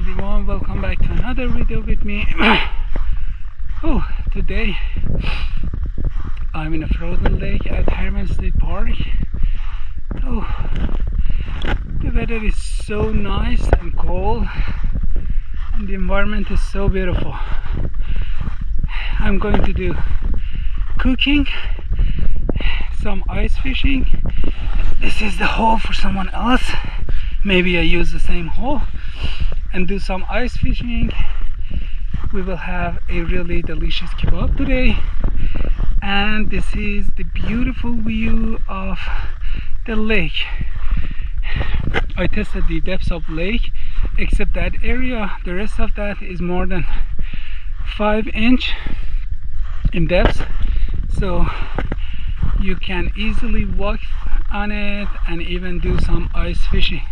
everyone, welcome back to another video with me. Today I'm in a frozen lake at Herman State Park. The weather is so nice and cold and the environment is so beautiful. I'm going to do cooking, some ice fishing. This is the hole for someone else. Maybe I use the same hole and do some ice fishing. We will have a really delicious kebab today, and this is the beautiful view of the lake. I tested the depths of lake, except that area. The rest of that is more than 5 inch in depth, so you can easily walk on it and even do some ice fishing.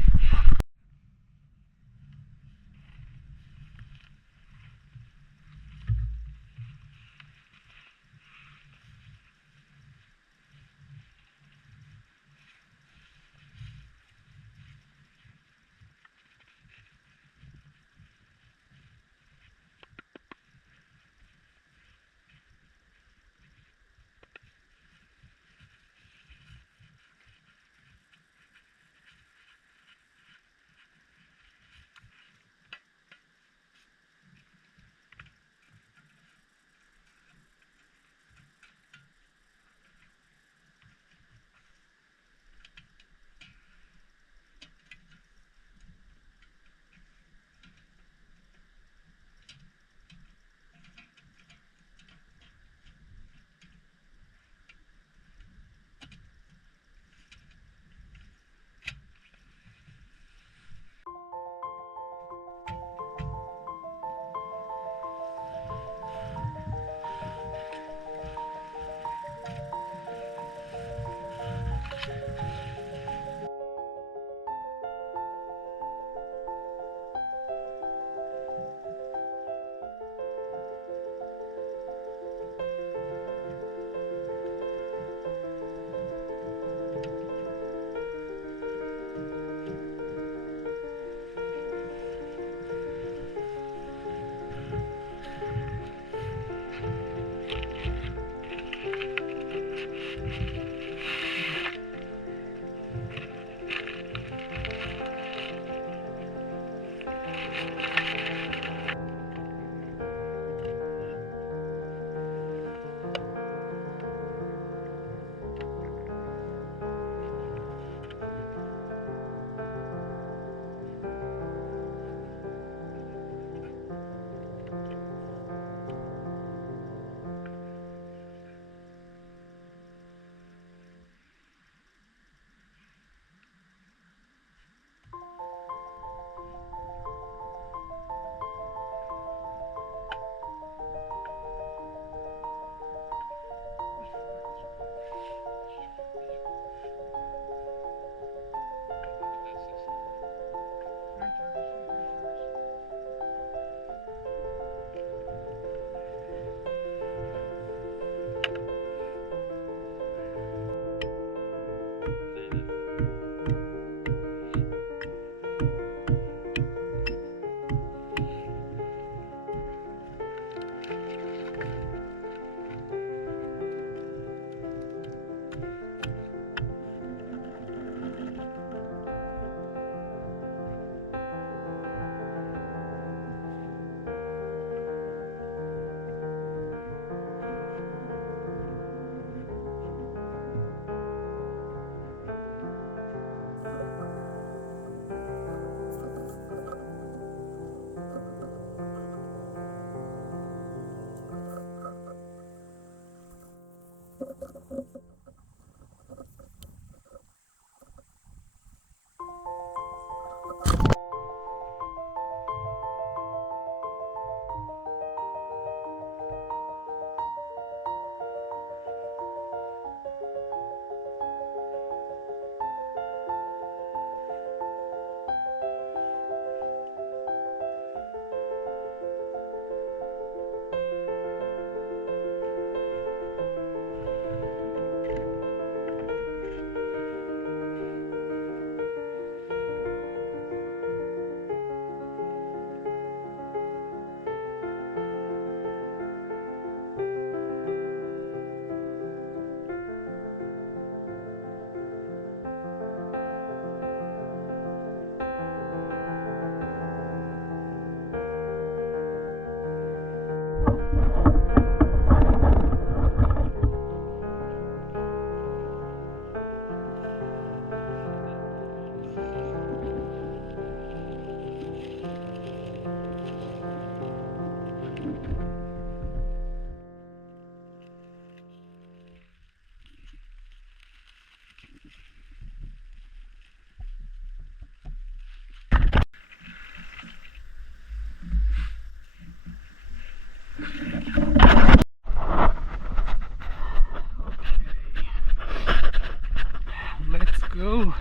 Let's go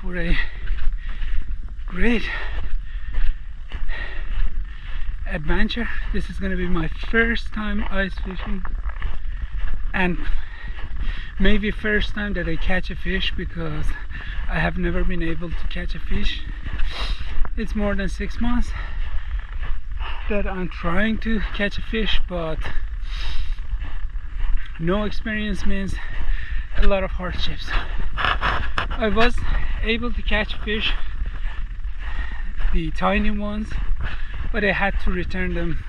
for a great adventure. This is going to be my first time ice fishing, and maybe first time that I catch a fish, because I have never been able to catch a fish. It's more than 6 months that I'm trying to catch a fish, but no experience means a lot of hardships. I was able to catch fish, the tiny ones, but I had to return them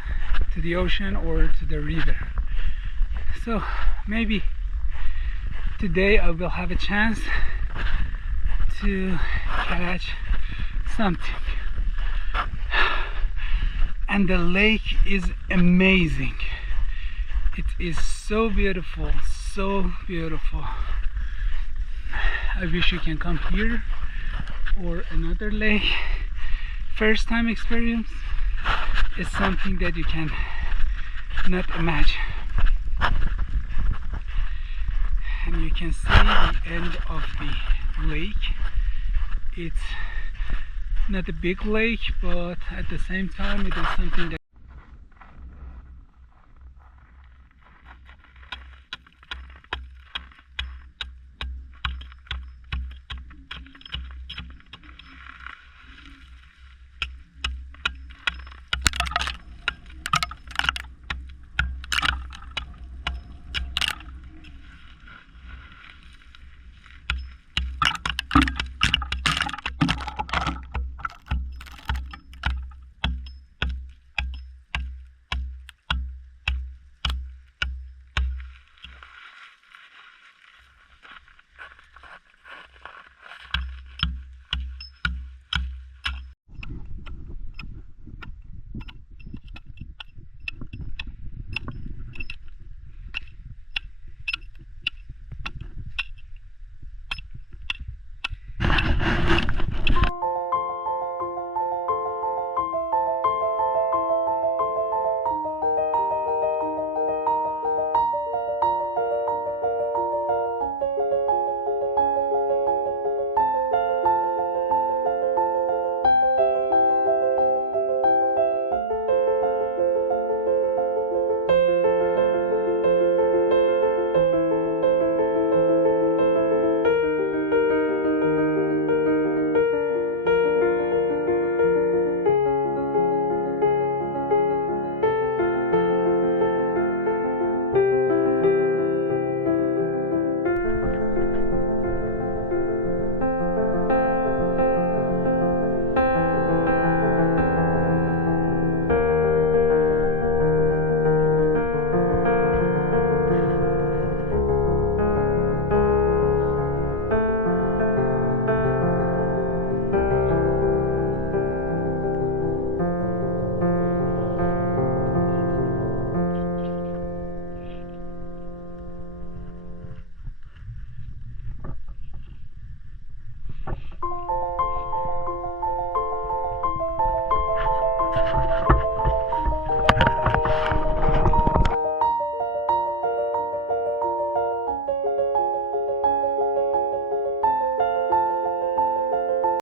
to the ocean or to the river. So maybe today I will have a chance to catch something. And the lake is amazing. It is so beautiful, so beautiful. I wish you can come here or another lake. First time experience is something that you can not imagine. And you can see the end of the lake. It's not a big lake, but at the same time it is something that